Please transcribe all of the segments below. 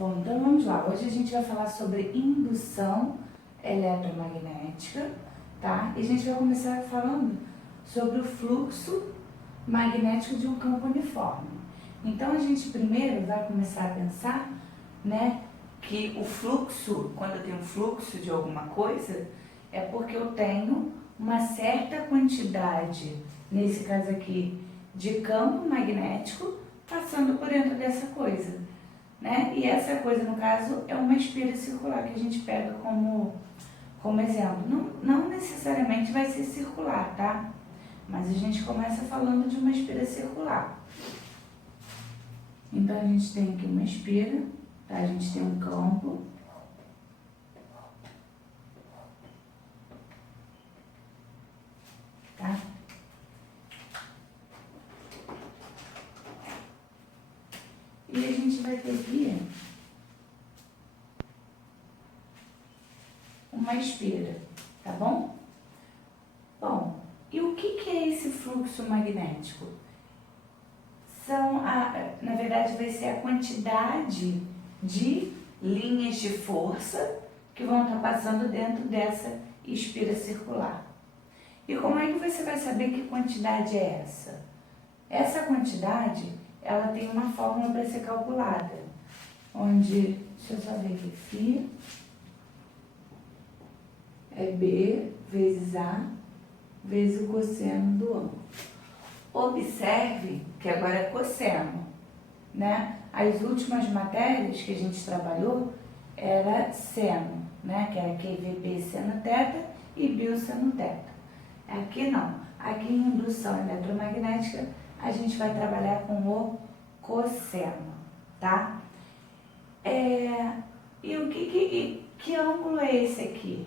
Bom, então vamos lá. Hoje a gente vai falar sobre indução eletromagnética, tá? E a gente vai começar falando sobre o fluxo magnético de um campo uniforme. Então a gente primeiro vai começar a pensar, né, que o fluxo, quando eu tenho fluxo de alguma coisa, é porque eu tenho uma certa quantidade, nesse caso aqui, de campo magnético passando por dentro dessa coisa, né? E essa coisa, no caso, é uma espira circular que a gente pega como exemplo. Não necessariamente vai ser circular, tá? Mas a gente começa falando de uma espira circular. Então a gente tem aqui uma espira, tá? A gente tem um campo. Tá? E a gente vai ter aqui uma espira, tá bom? Bom, e o que é esse fluxo magnético? Na verdade, vai ser a quantidade de linhas de força que vão estar passando dentro dessa espira circular. E como é que você vai saber que quantidade é essa? Essa quantidade, ela tem uma fórmula para ser calculada, onde, deixa eu só ver aqui, φ é B vezes A vezes o cosseno do ângulo. Observe que agora é cosseno, né? As últimas matérias que a gente trabalhou era seno, né? Que era QVB seno θ e bioseno θ. Aqui não. Aqui em indução eletromagnética a gente vai trabalhar com o cosseno, tá? E que ângulo é esse aqui?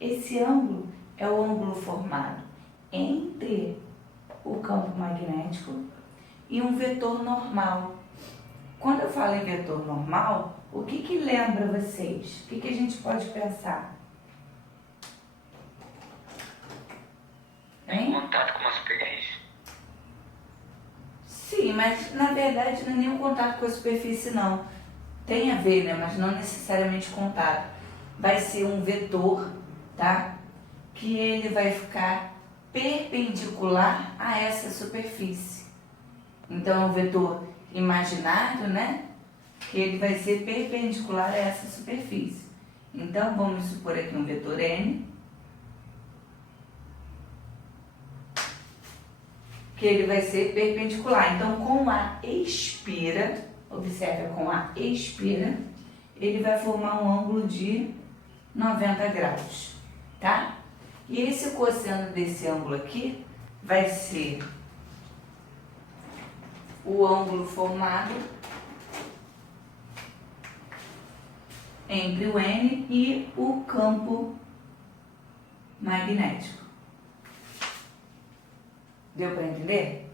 Esse ângulo é o ângulo formado entre o campo magnético e um vetor normal. Quando eu falo em vetor normal, o que lembra vocês? O que a gente pode pensar? Em contato com a superfície. Sim, mas na verdade não é nenhum contato com a superfície não. Tem a ver, né? Mas não necessariamente contato. Vai ser um vetor, tá? Que ele vai ficar perpendicular a essa superfície. Então é um vetor imaginário, né? Que ele vai ser perpendicular a essa superfície. Então vamos supor aqui um vetor N, que ele vai ser perpendicular. Então com a espira, observe, com a espira, ele vai formar um ângulo de 90 graus, tá? E esse cosseno desse ângulo aqui vai ser o ângulo formado entre o N e o campo magnético. Deu para entender?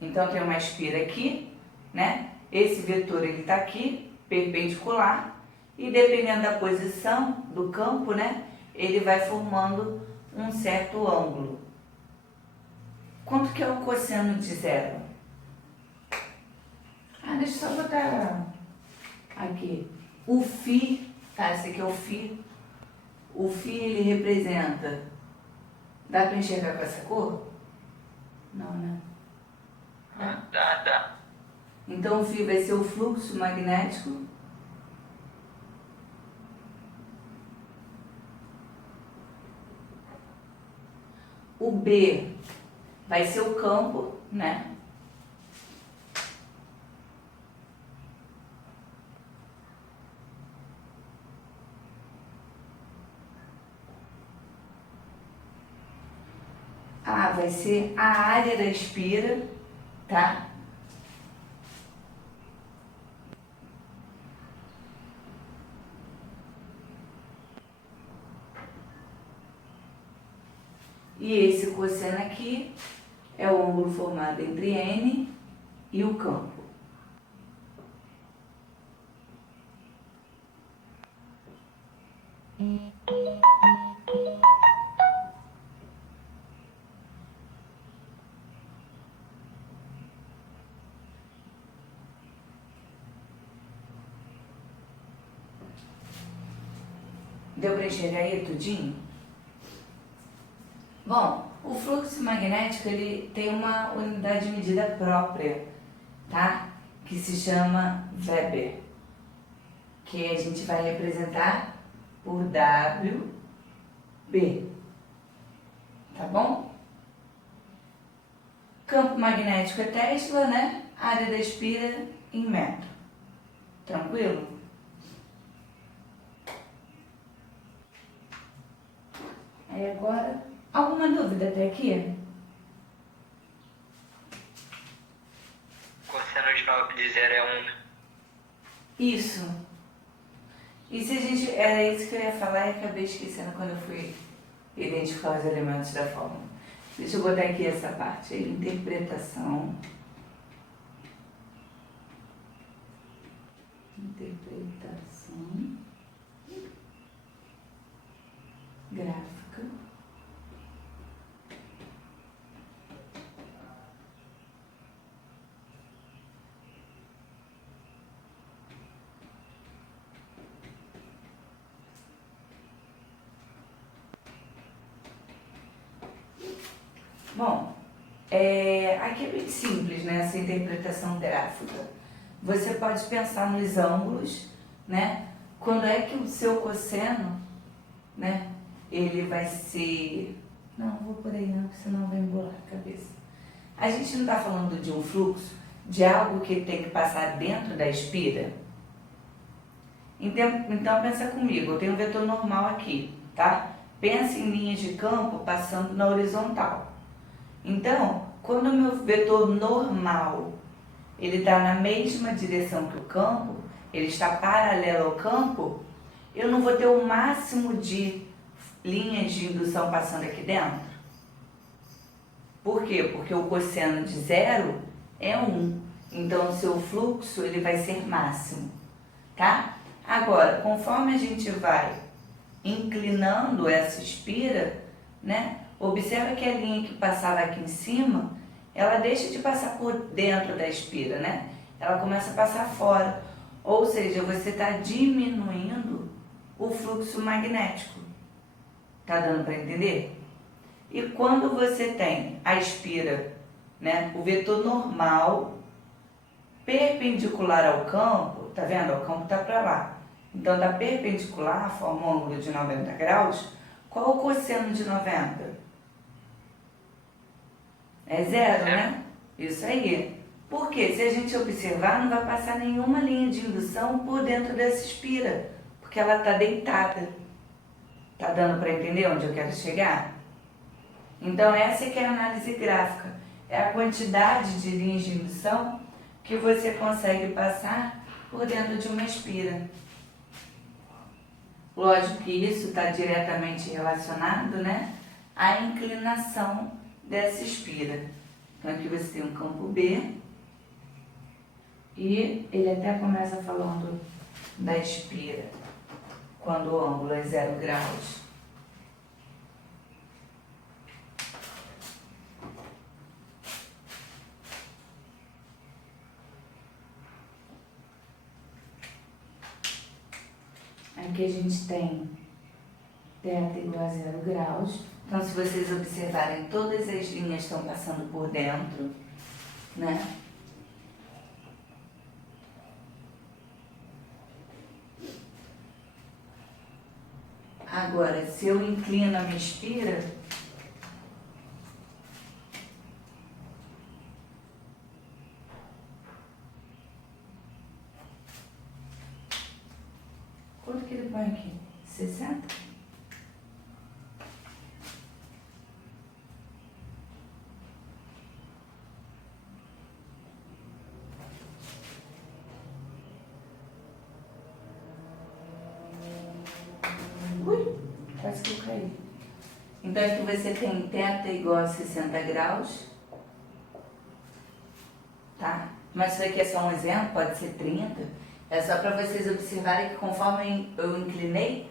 Então tem uma espira aqui, né? Esse vetor ele está aqui, perpendicular, e dependendo da posição do campo, né? Ele vai formando um certo ângulo. Quanto que é o cosseno de zero? Deixa eu só botar aqui. O φ, tá? Esse aqui é o φ. O φ ele representa. Dá para enxergar com essa cor? Não, né? Dá. Então o φ vai ser o fluxo magnético. O B vai ser o campo, né? A vai ser a área da espira, tá? E esse cosseno aqui é o ângulo formado entre N e o campo. Deu para enxergar aí tudinho? Bom, o fluxo magnético ele tem uma unidade de medida própria, tá? Que se chama Weber, que a gente vai representar por WB, tá bom? Campo magnético é Tesla, né? Área da espira em metro. Tranquilo? Aí agora, alguma dúvida até aqui? Cosseno de 0 é 1. Isso. E se a gente. Era isso que eu ia falar e acabei esquecendo quando eu fui identificar os elementos da fórmula. Deixa eu botar aqui essa parte aí. Interpretação. Interpretação. Gráfica. Bom, aqui é bem simples, né, essa interpretação gráfica. Você pode pensar nos ângulos, né? Quando é que o seu cosseno, né, ele vai ser... Não vou por aí não, senão vai embolar a cabeça. A gente não está falando de um fluxo, de algo que tem que passar dentro da espira? Então pensa comigo, eu tenho um vetor normal aqui, tá? Pensa em linhas de campo passando na horizontal. Então, quando o meu vetor normal ele está na mesma direção que o campo, ele está paralelo ao campo, eu não vou ter o máximo de linhas de indução passando aqui dentro. Por quê? Porque o cosseno de 0 é 1. Então, o seu fluxo ele vai ser máximo, tá? Agora, conforme a gente vai inclinando essa espira, né? Observa que a linha que passava aqui em cima, ela deixa de passar por dentro da espira, né? Ela começa a passar fora. Ou seja, você está diminuindo o fluxo magnético. Tá dando para entender? E quando você tem a espira, né? O vetor normal, perpendicular ao campo, tá vendo? O campo tá para lá. Então, tá perpendicular, forma um ângulo de 90 graus. Qual o cosseno de 90? É 0, né? Isso aí. Porque se a gente observar, não vai passar nenhuma linha de indução por dentro dessa espira, porque ela está deitada. Tá dando para entender onde eu quero chegar? Então essa que é a análise gráfica. É a quantidade de linhas de indução que você consegue passar por dentro de uma espira. Lógico que isso está diretamente relacionado, né, à inclinação dessa espira. Então aqui você tem um campo B e ele até começa falando da espira quando o ângulo é 0 graus. Aqui a gente tem θ igual a 0 graus. Então, se vocês observarem, todas as linhas estão passando por dentro, né? Agora, se eu inclino a minha espira, quanto que ele põe aqui? 60? Ui, quase que eu caí. Então aqui você tem θ igual a 60 graus, tá? Mas isso aqui é só um exemplo, pode ser 30. É só para vocês observarem que conforme eu inclinei,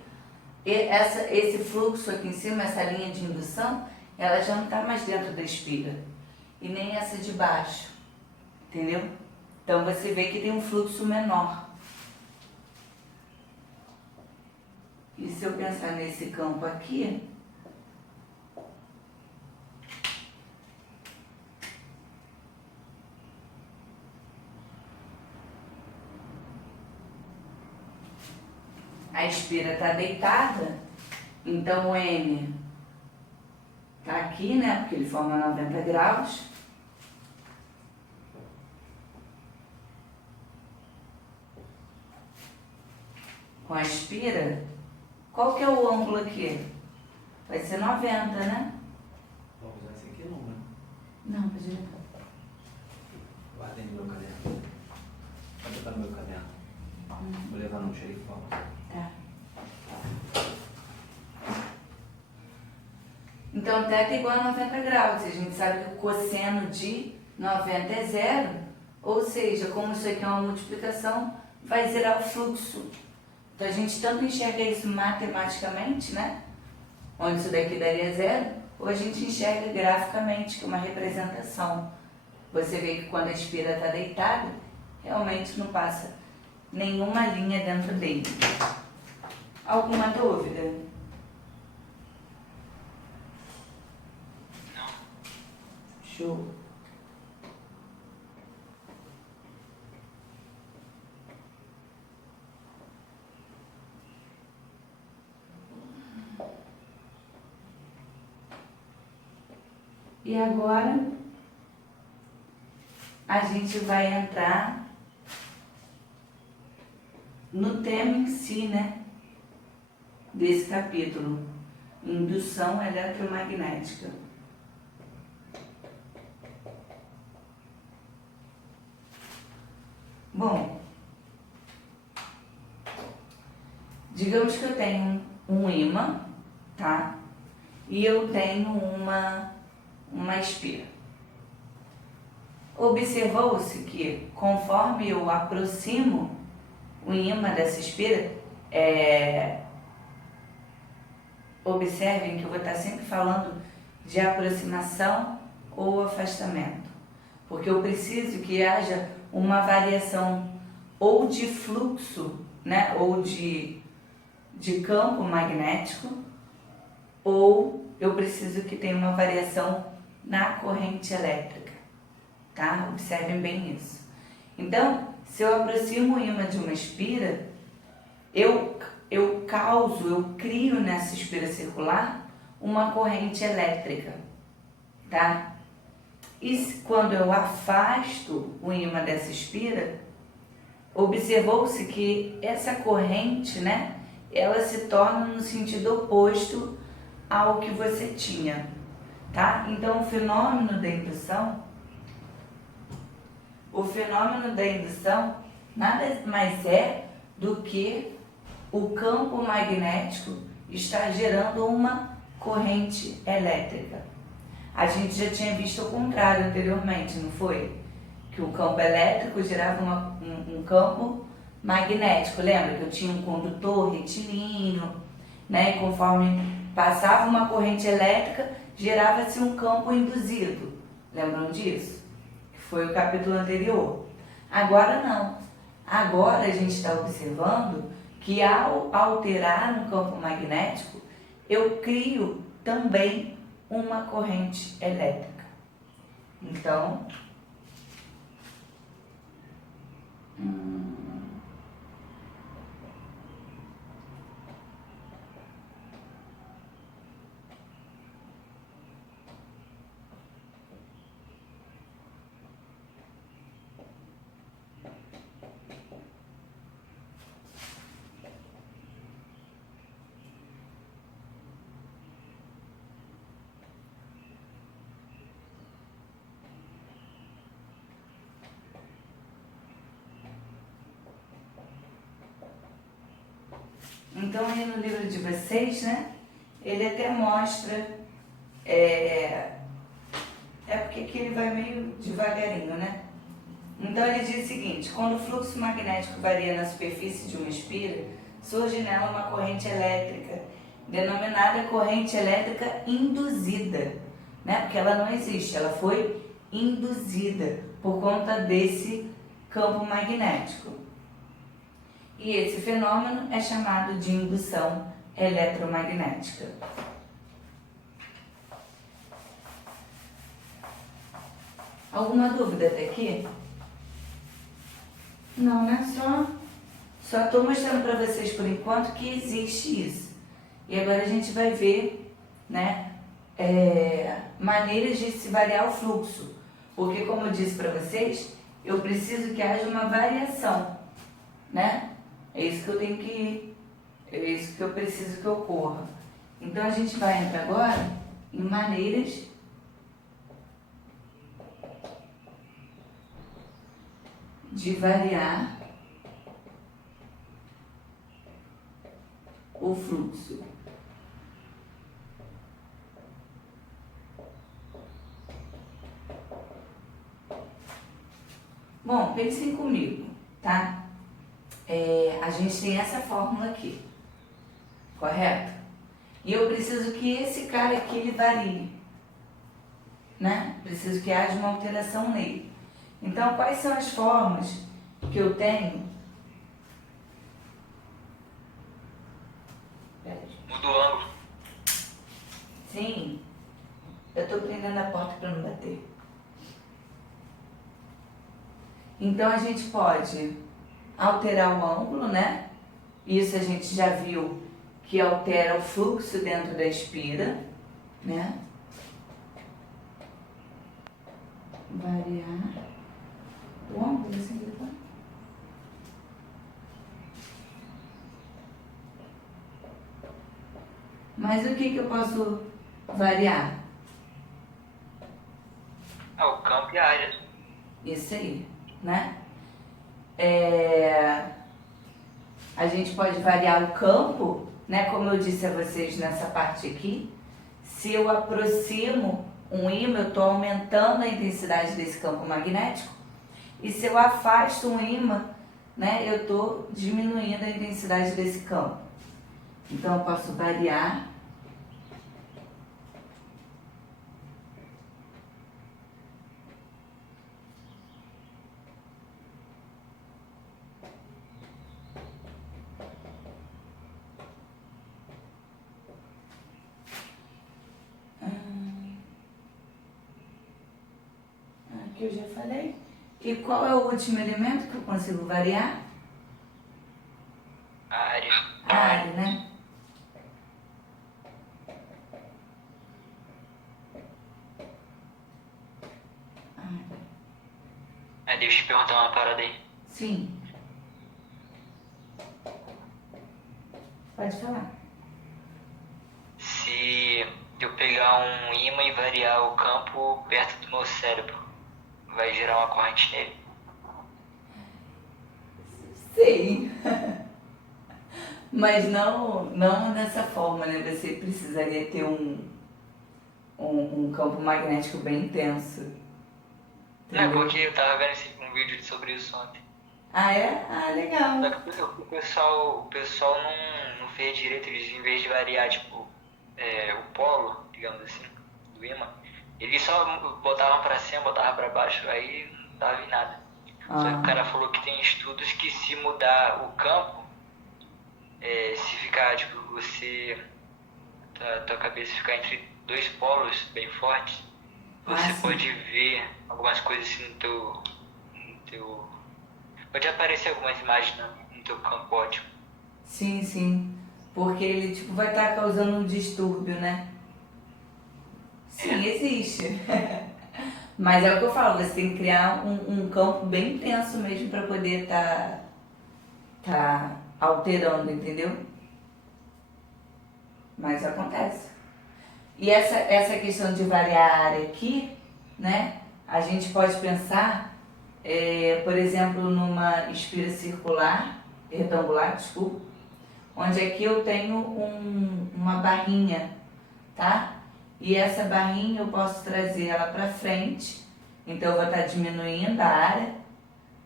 esse fluxo aqui em cima, essa linha de indução, ela já não está mais dentro da espira. E nem essa de baixo, entendeu? Então você vê que tem um fluxo menor. E se eu pensar nesse campo aqui, a espira está deitada, então o M está aqui, né? Porque ele forma 90 graus. Com a espira, qual que é o ângulo aqui? Vai ser 90, né? Vamos usar esse aqui não, né? Não, pode ir. Guardei no meu caderno. Pode botar no meu caderno. Vou levar no xerifão. Tá. Então, θ é igual a 90 graus. A gente sabe que o cosseno de 90 é zero. Ou seja, como isso aqui é uma multiplicação, vai zerar o fluxo. Então, a gente tanto enxerga isso matematicamente, né? Onde isso daqui daria zero, ou a gente enxerga graficamente, que é uma representação. Você vê que quando a espira está deitada, realmente não passa nenhuma linha dentro dele. Alguma dúvida? Não. Show. E agora a gente vai entrar no tema em si, né? Desse capítulo, indução eletromagnética. Bom, digamos que eu tenho um ímã, tá? E eu tenho uma espira. Observou-se que conforme eu aproximo o ímã dessa espira, observem que eu vou estar sempre falando de aproximação ou afastamento, porque eu preciso que haja uma variação ou de fluxo, né, ou de campo magnético, ou eu preciso que tenha uma variação na corrente elétrica, tá? Observem bem isso. Então, se eu aproximo o ímã de uma espira, eu crio nessa espira circular uma corrente elétrica, tá? E quando eu afasto o ímã dessa espira, observou-se que essa corrente, né, ela se torna no sentido oposto ao que você tinha, tá? Então, o fenômeno da indução nada mais é do que o campo magnético está gerando uma corrente elétrica. A gente já tinha visto o contrário anteriormente, não foi? Que o campo elétrico gerava um campo magnético. Lembra que eu tinha um condutor retilíneo, né? E conforme passava uma corrente elétrica, gerava-se um campo induzido. Lembram disso? Que foi o capítulo anterior. Agora não. Agora a gente está observando que ao alterar no campo magnético, eu crio também uma corrente elétrica. Então, Então, aí no livro de vocês, né, ele até mostra, porque aqui ele vai meio devagarinho, né? Então, ele diz o seguinte: quando o fluxo magnético varia na superfície de uma espira, surge nela uma corrente elétrica, denominada corrente elétrica induzida, né? Porque ela não existe, ela foi induzida por conta desse campo magnético. E esse fenômeno é chamado de indução eletromagnética. Alguma dúvida até aqui? Não, né? Só estou mostrando para vocês por enquanto que existe isso. E agora a gente vai ver, né, maneiras de se variar o fluxo. Porque, como eu disse para vocês, eu preciso que haja uma variação, né? É isso que eu tenho que, é isso que eu preciso que ocorra. Então a gente vai entrar agora em maneiras de variar o fluxo. Bom, pensem comigo, tá? A gente tem essa fórmula aqui, correto? E eu preciso que esse cara aqui ele varie, né? Preciso que haja uma alteração nele. Então, quais são as formas que eu tenho? Muda o ângulo. Sim, eu estou prendendo a porta para não bater. Então, a gente pode alterar o ângulo, né? Isso a gente já viu que altera o fluxo dentro da espira, né? Variar o ângulo, assim que ele tá. Mas o que eu posso variar? O campo e a área. Isso aí, né? A gente pode variar o campo, né? Como eu disse a vocês nessa parte aqui, se eu aproximo um ímã, eu estou aumentando a intensidade desse campo magnético, e se eu afasto um ímã, né, eu estou diminuindo a intensidade desse campo. Então, eu posso variar que eu já falei. E qual é o último elemento que eu consigo variar? A área. A área, né? Deixa eu te perguntar uma parada aí. Sim. Pode falar. Se eu pegar um ímã e variar o campo perto do meu cérebro, vai gerar uma corrente nele? Sei. Mas não dessa forma, né? Você precisaria ter um campo magnético bem intenso. Não, porque eu tava vendo um vídeo sobre isso ontem. Ah, é? Ah, legal. Só que o pessoal não fez direito, eles em vez de variar, tipo, o polo, digamos assim, do ímã, eles só botavam pra cima, botavam pra baixo, aí não dava em nada. Só que o cara falou que tem estudos que se mudar o campo, se ficar, tipo, tua cabeça ficar entre dois polos bem fortes, você pode ver algumas coisas assim no teu... Pode aparecer algumas imagens no teu campo óptico. Sim, sim. Porque ele tipo, vai estar causando um distúrbio, né? Sim, existe. Mas é o que eu falo, você tem que criar um campo bem intenso mesmo para poder tá alterando, entendeu? Mas acontece. E essa questão de variar a área aqui, né? A gente pode pensar, por exemplo, numa espira retangular, desculpa, onde aqui eu tenho uma barrinha, tá? E essa barrinha eu posso trazer ela para frente, então eu vou estar diminuindo a área,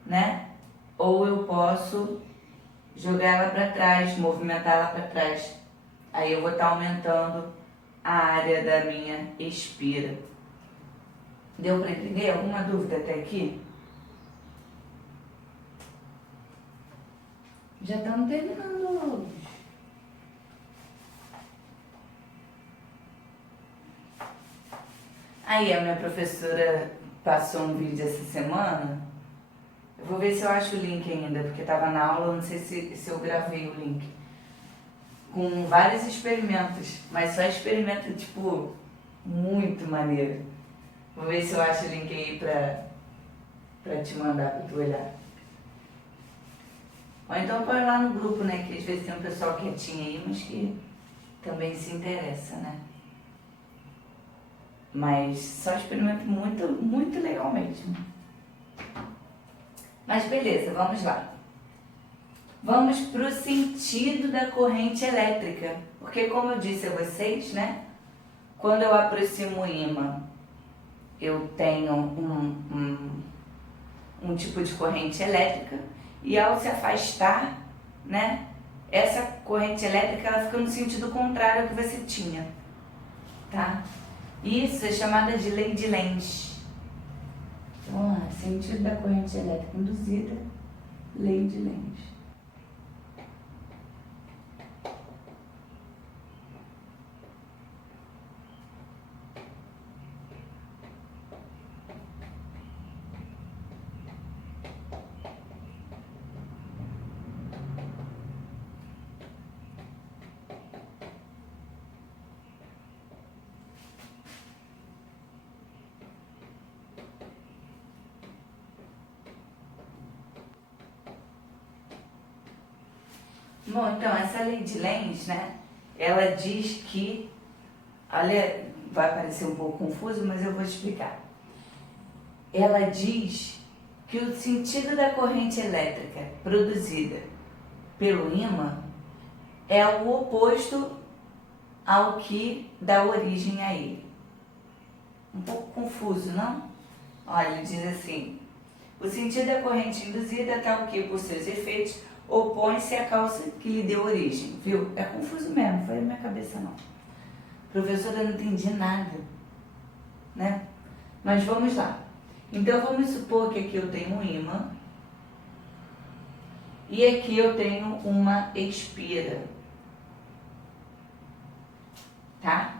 né? Ou eu posso jogar ela para trás, movimentar ela para trás. Aí eu vou estar aumentando a área da minha espira. Deu para entender? Alguma dúvida até aqui? Já estamos terminando hoje. Aí a minha professora passou um vídeo essa semana. Eu vou ver se eu acho o link ainda, porque estava na aula, eu não sei se eu gravei o link. Com vários experimentos, mas só experimento, tipo, muito maneiro. Vou ver se eu acho o link aí pra te mandar pra tu olhar. Ou então põe lá no grupo, né, que às vezes tem um pessoal quietinho aí, mas que também se interessa, né? Mas só experimento muito, muito legal mesmo. Mas beleza, vamos lá. Vamos para o sentido da corrente elétrica. Porque como eu disse a vocês, né? Quando eu aproximo o ímã, eu tenho um tipo de corrente elétrica. E ao se afastar, né? Essa corrente elétrica ela fica no sentido contrário ao que você tinha. Tá? Isso é chamada de lei de Lenz. Então, sentido da corrente elétrica induzida, lei de Lenz. Bom, então, essa lei de Lenz, né, ela diz que, olha, vai parecer um pouco confuso, mas eu vou te explicar. Ela diz que o sentido da corrente elétrica produzida pelo ímã é o oposto ao que dá origem a ele. Um pouco confuso, não? Olha, diz assim, o sentido da corrente induzida tal que, por seus efeitos, opõe-se à causa que lhe deu origem, viu? É confuso mesmo, foi na minha cabeça não. Professora, eu não entendi nada, né? Mas vamos lá. Então vamos supor que aqui eu tenho um ímã e aqui eu tenho uma espira, tá?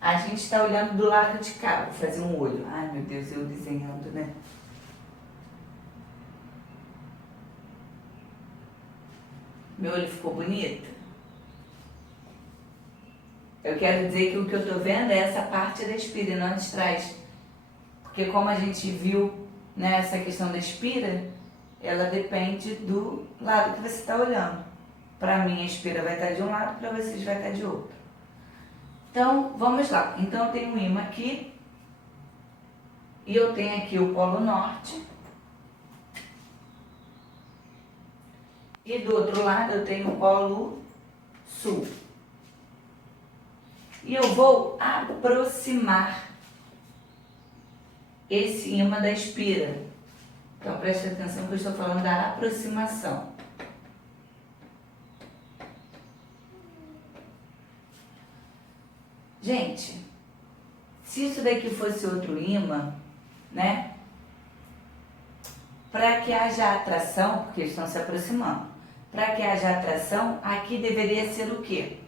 A gente está olhando do lado de cá, vou fazer um olho. Ai meu Deus, eu desenhando, né? Meu olho ficou bonito? Eu quero dizer que o que eu estou vendo é essa parte da espira, não de trás. Porque como a gente viu, né, essa questão da espira, ela depende do lado que você está olhando. Para mim a espira vai estar de um lado, para vocês vai estar de outro. Então, vamos lá. Então eu tenho um ímã aqui, e eu tenho aqui o polo norte. E do outro lado eu tenho o polo sul. E eu vou aproximar esse ímã da espira. Então preste atenção que eu estou falando da aproximação. Gente, se isso daqui fosse outro ímã, né? Para que haja atração, porque eles estão se aproximando. Para que haja atração, aqui deveria ser o quê?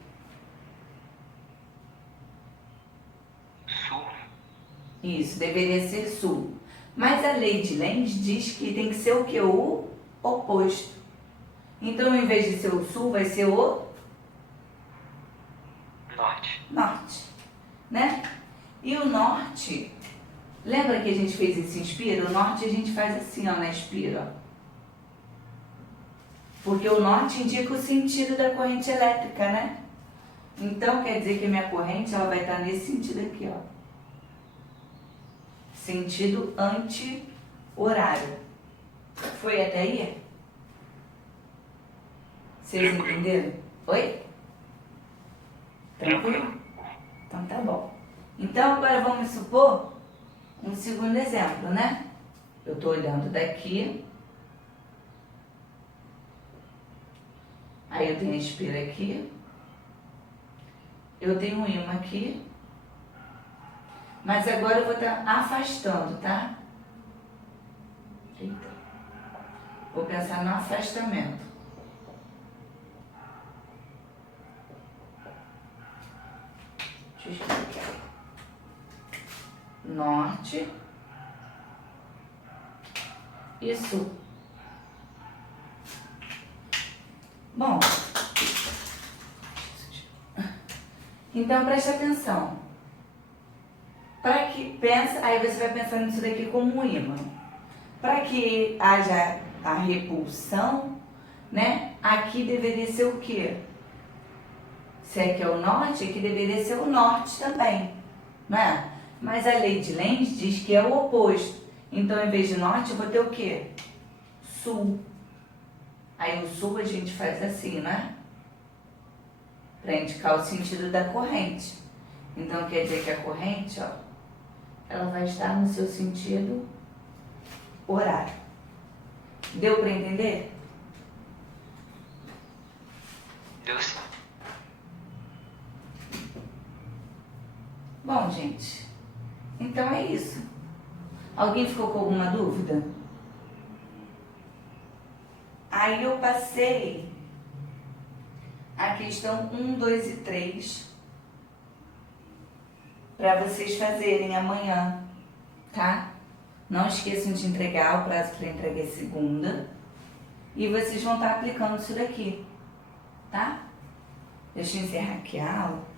Sul. Isso, deveria ser sul. Mas a lei de Lenz diz que tem que ser o quê? O oposto. Então, em vez de ser o sul, vai ser o Norte. norte, né? E o norte, lembra que a gente fez esse inspira? O norte a gente faz assim, ó, na expira, ó. Porque o norte indica o sentido da corrente elétrica, né? Então, quer dizer que a minha corrente ela vai estar nesse sentido aqui, ó. Sentido anti-horário. Foi até aí? Vocês entenderam? Oi? Tranquilo? Então tá bom. Então agora vamos supor um segundo exemplo, né? Eu tô olhando daqui. Aí eu tenho a espira aqui. Eu tenho um ímã aqui. Mas agora eu vou estar afastando, tá? Eita. Vou pensar no afastamento. Deixa eu explicar. norte e sul. Bom, então preste atenção. Para que pensa, aí você vai pensando nisso daqui como um ímã. Para que haja a repulsão, né? Aqui deveria ser o quê? Se aqui é o norte, aqui deveria ser o norte também, não é? Mas a lei de Lenz diz que é o oposto. Então, em vez de norte, eu vou ter o quê? Sul. Aí o sul a gente faz assim, né? Para indicar o sentido da corrente. Então, quer dizer que a corrente, ó, ela vai estar no seu sentido horário. Deu para entender? Deu sim. Bom, gente, então é isso. Alguém ficou com alguma dúvida? Aí eu passei a questão 1, 2 e 3 para vocês fazerem amanhã, tá? Não esqueçam de entregar, o prazo para entrega é segunda. E vocês vão estar aplicando isso daqui, tá? Deixa eu encerrar aqui a aula.